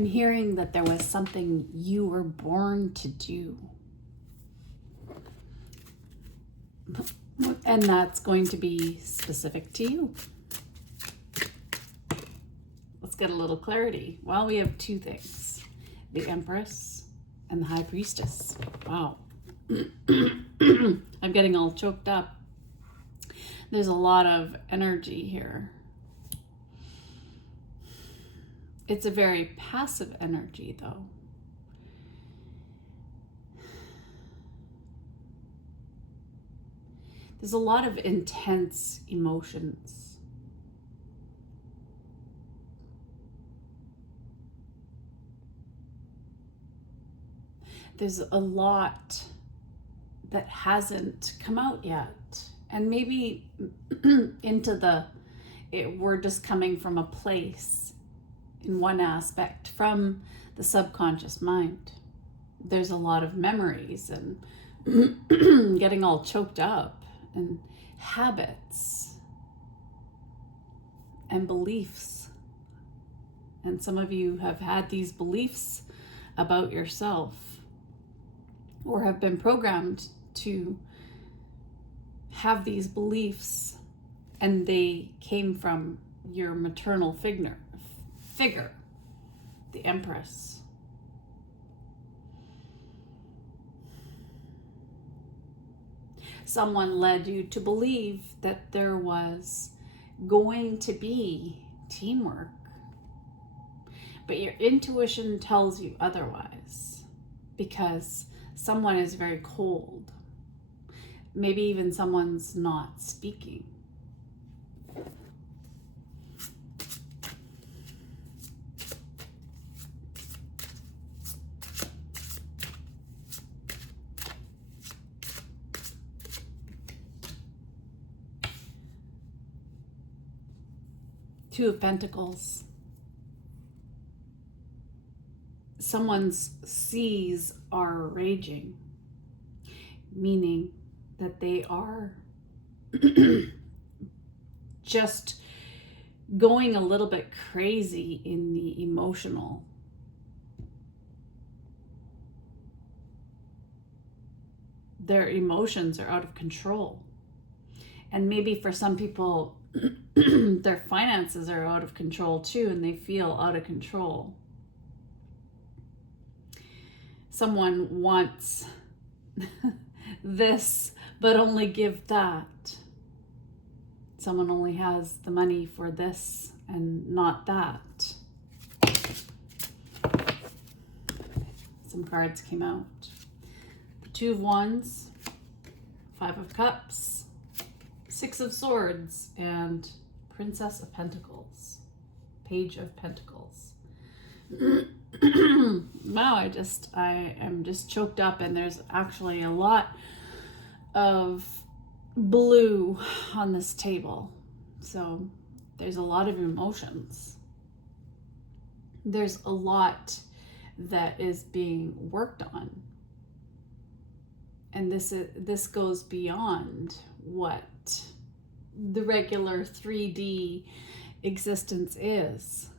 I'm hearing that there was something you were born to do. And that's going to be specific to you. Let's get a little clarity. Well, we have two things. The Empress and the High Priestess. Wow. I'm getting all choked up. There's a lot of energy here. It's a very passive energy, though. There's a lot of intense emotions. There's a lot that hasn't come out yet. And maybe we're just coming from a place in one aspect, from the subconscious mind. There's a lot of memories and getting all choked up, and habits and beliefs. And some of you have had these beliefs about yourself, or have been programmed to have these beliefs, and they came from your maternal figure, the Empress. Someone led you to believe that there was going to be teamwork, but your intuition tells you otherwise, because someone is very cold. Maybe even someone's not speaking. Two of Pentacles. Someone's seas are raging, meaning that they are just going a little bit crazy in the emotional. Their emotions are out of control. And maybe for some people, their finances are out of control too, and they feel out of control. Someone wants this, but only give that. Someone only has the money for this and not that. Some cards came out. The Two of Wands, Five of Cups, Six of Swords, and Princess of Pentacles, Page of Pentacles. Wow, I am just choked up, and there's actually a lot of blue on this table. So there's a lot of emotions. There's a lot that is being worked on. And this goes beyond what the regular 3D existence is.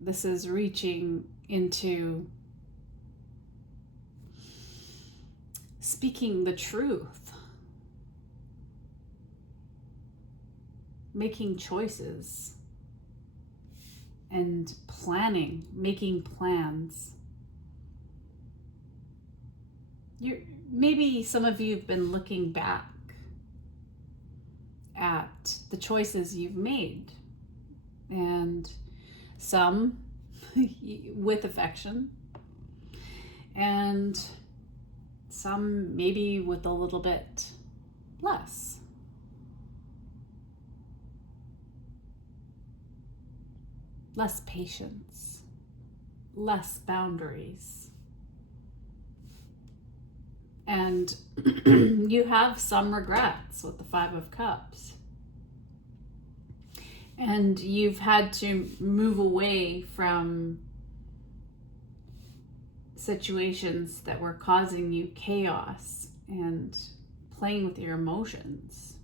This is reaching into speaking the truth, making choices, and planning, making plans. Maybe some of you have been looking back at the choices you've made, and some with affection, and some maybe with a little bit less. Less patience, less boundaries. And you have some regrets with the Five of Cups. And you've had to move away from situations that were causing you chaos and playing with your emotions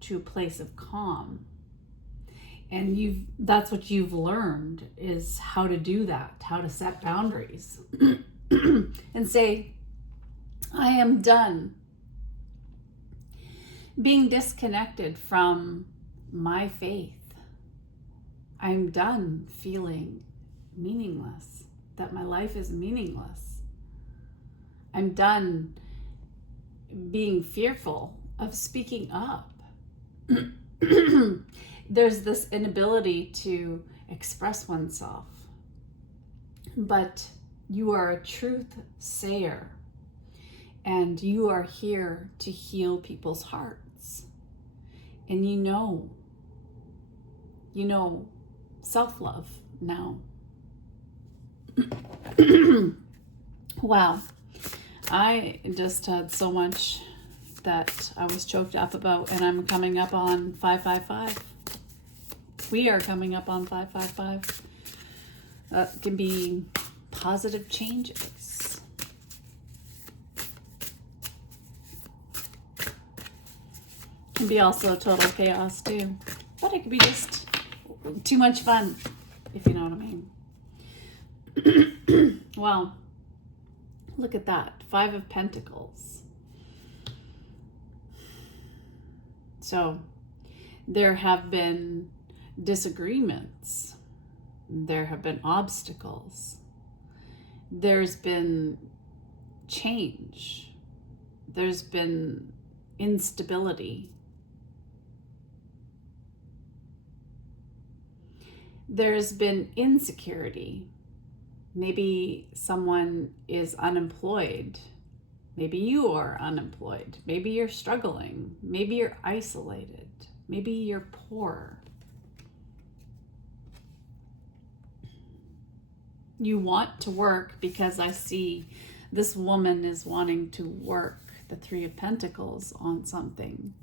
to a place of calm. And that's what you've learned, is how to do that, how to set boundaries and say, I am done being disconnected from my faith. I'm done feeling meaningless, that my life is meaningless. I'm done being fearful of speaking up. There's this inability to express oneself, but you are a truth sayer, and you are here to heal people's hearts. And you know self-love now. Wow. I just had so much that I was choked up about, and I'm coming up on 555. We are coming up on 555. That can be positive changes. It can be also total chaos too. But it could be just too much fun, if you know what I mean. Well, look at that. 5 of Pentacles. So there have been disagreements. There have been obstacles. There's been change. There's been instability. There's been insecurity. Maybe someone is unemployed. Maybe you are unemployed. Maybe you're struggling. Maybe you're isolated. Maybe you're poor. You want to work, because I see this woman is wanting to work, the 3 of Pentacles, on something.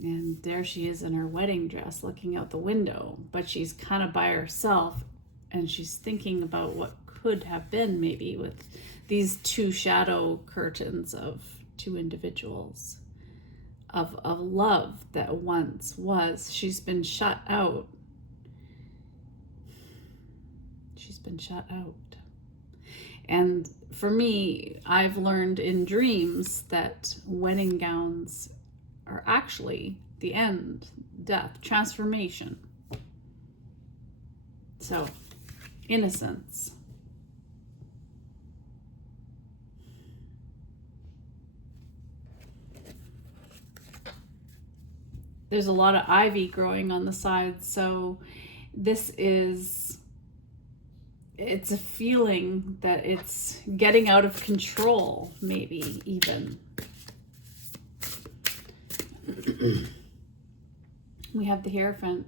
And there she is in her wedding dress looking out the window, but she's kind of by herself, and she's thinking about what could have been, maybe, with these 2 shadow curtains of 2 individuals, of love that once was. She's been shut out. She's been shut out. And for me, I've learned in dreams that wedding gowns are actually the end, death, transformation. So, innocence. There's a lot of ivy growing on the sides, so it's a feeling that it's getting out of control, maybe even. We have the Hierophant.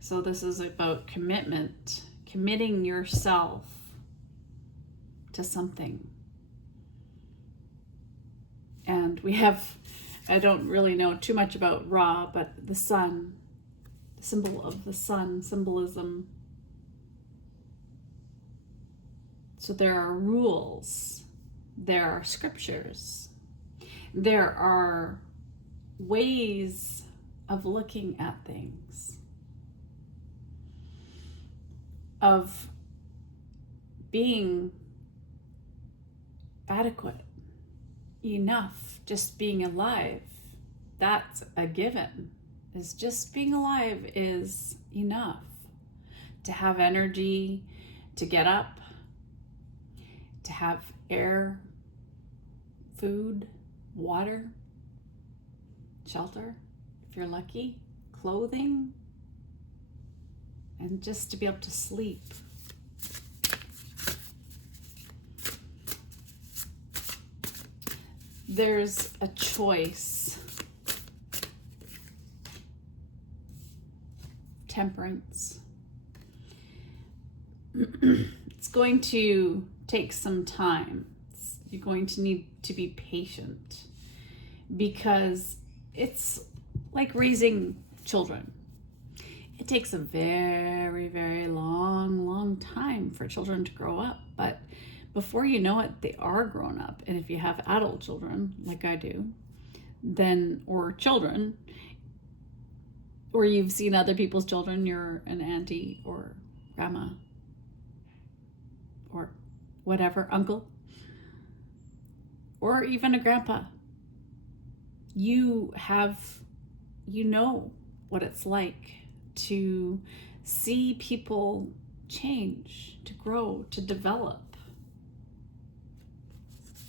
So this is about commitment, committing yourself to something. And we have, I don't really know too much about Ra, but the sun, the symbol of the sun, symbolism. So there are rules, there are scriptures, there are ways of looking at things, of being adequate, enough, just being alive. That's a given. Is just being alive is enough. To have energy, to get up, to have air, food, water, shelter, if you're lucky, clothing, and just to be able to sleep. There's a choice. Temperance. It's going to take some time. You're going to need to be patient, because it's like raising children. It takes a very, very long time for children to grow up, but before you know it, they are grown up. And if you have adult children, like I do, then, or children, or you've seen other people's children, you're an auntie or grandma or whatever, uncle, or even a grandpa. You know what it's like to see people change, to grow, to develop.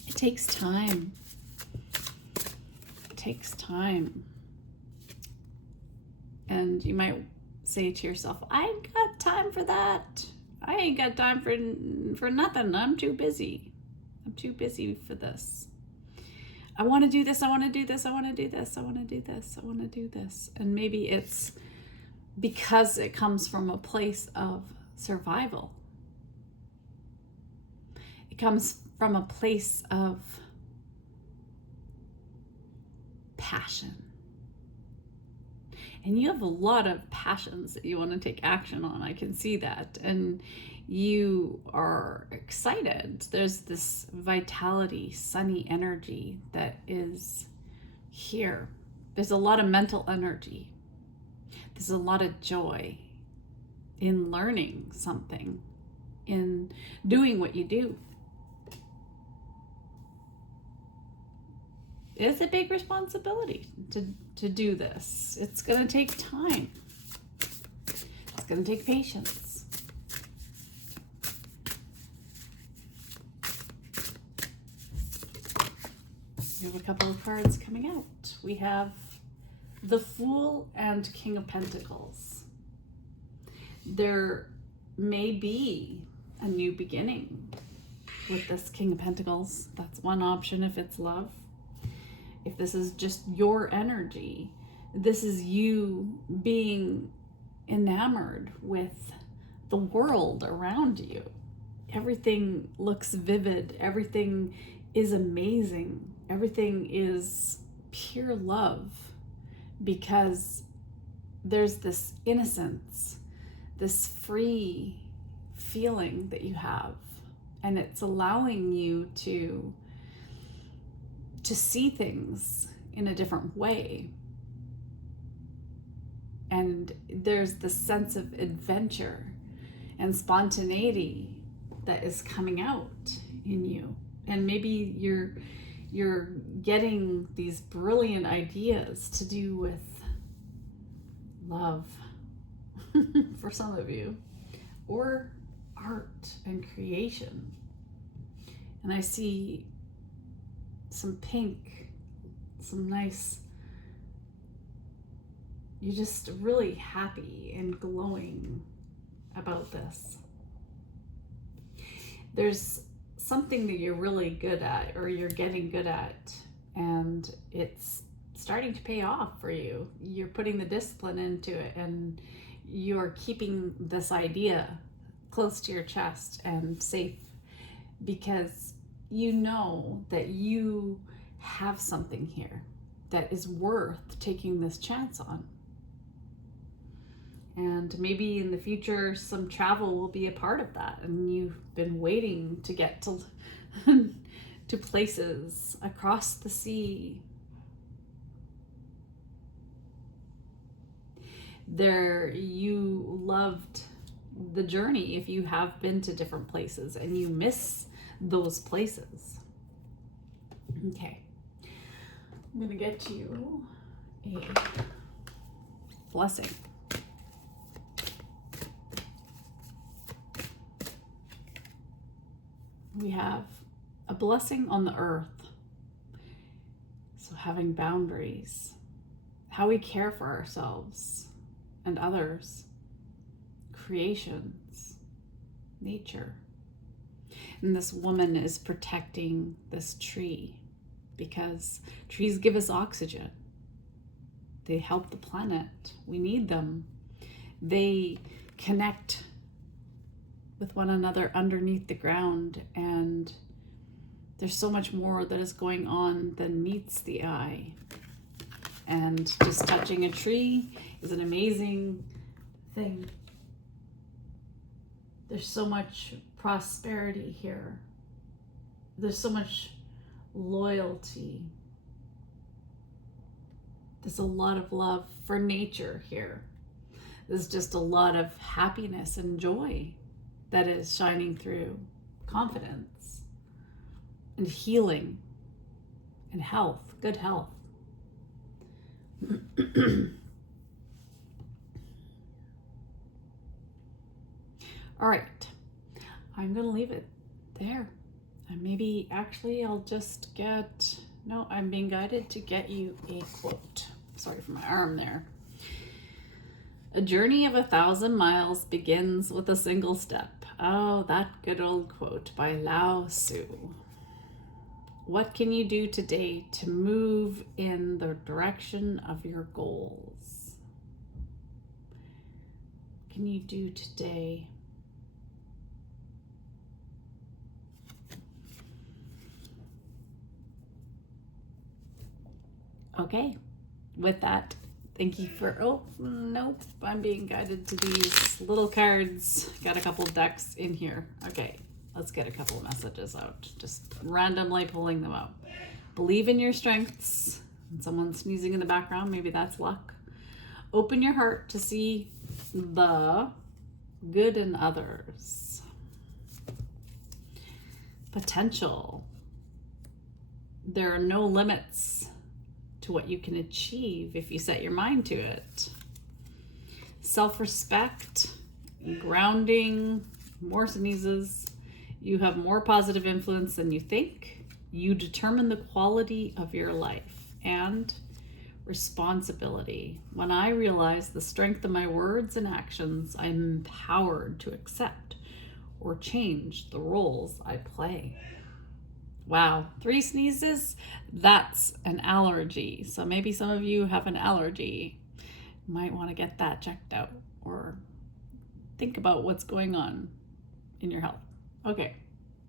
It takes time. It takes time. And you might say to yourself, I ain't got time for that. I ain't got time for nothing. I'm too busy. I'm too busy for this. I want to do this. I want to do this. I want to do this. I want to do this. I want to do this. And maybe it's because it comes from a place of survival. It comes from a place of passion. And you have a lot of passions that you want to take action on. I can see that. And you are excited. There's this vitality, sunny energy that is here. There's a lot of mental energy. There's a lot of joy in learning something, in doing what you do. It's a big responsibility to do this. It's going to take time. It's going to take patience. We have a couple of cards coming out. We have the Fool and King of Pentacles. There may be a new beginning with this King of Pentacles. That's one option if it's love. If this is just your energy, this is you being enamored with the world around you. Everything looks vivid. Everything is amazing. Everything is pure love because there's this innocence, this free feeling that you have, and it's allowing you to see things in a different way. And there's this sense of adventure and spontaneity that is coming out in you. And maybe you're getting these brilliant ideas to do with love for some of you, or art and creation. And I see some pink, some nice, you're just really happy and glowing about this. There's something that you're really good at, or you're getting good at, and it's starting to pay off for you. You're putting the discipline into it, and you're keeping this idea close to your chest and safe because you know that you have something here that is worth taking this chance on. And maybe in the future, some travel will be a part of that. And you've been waiting to get to, to places across the sea. You loved the journey if you have been to different places and you miss those places. Okay. I'm going to get you a blessing. We have a blessing on the earth. So having boundaries, how we care for ourselves and others, creations, nature. And this woman is protecting this tree because trees give us oxygen. They help the planet. We need them. They connect with one another underneath the ground, and there's so much more that is going on than meets the eye. And just touching a tree is an amazing thing. There's so much prosperity here. There's so much loyalty. There's a lot of love for nature here. There's just a lot of happiness and joy that is shining through. Confidence and healing and health, good health. All right, I'm going to leave it there. And maybe actually I'll just I'm being guided to get you a quote. Sorry for my arm there. A journey of 1,000 miles begins with a single step. Oh, that good old quote by Lao Tzu. What can you do today to move in the direction of your goals? What can you do today? Okay, with that, thank you for, oh, nope, I'm being guided to these little cards. Got a couple decks in here. Okay, let's get a couple of messages out. Just randomly pulling them out. Believe in your strengths. And someone's sneezing in the background, maybe that's luck. Open your heart to see the good in others. Potential. There are no limits to what you can achieve if you set your mind to it. Self-respect, grounding, more sneezes. You have more positive influence than you think. You determine the quality of your life. And responsibility. When I realize the strength of my words and actions, I'm empowered to accept or change the roles I play. Wow, 3 sneezes? That's an allergy. So maybe some of you have an allergy. You might want to get that checked out or think about what's going on in your health. Okay,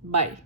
bye.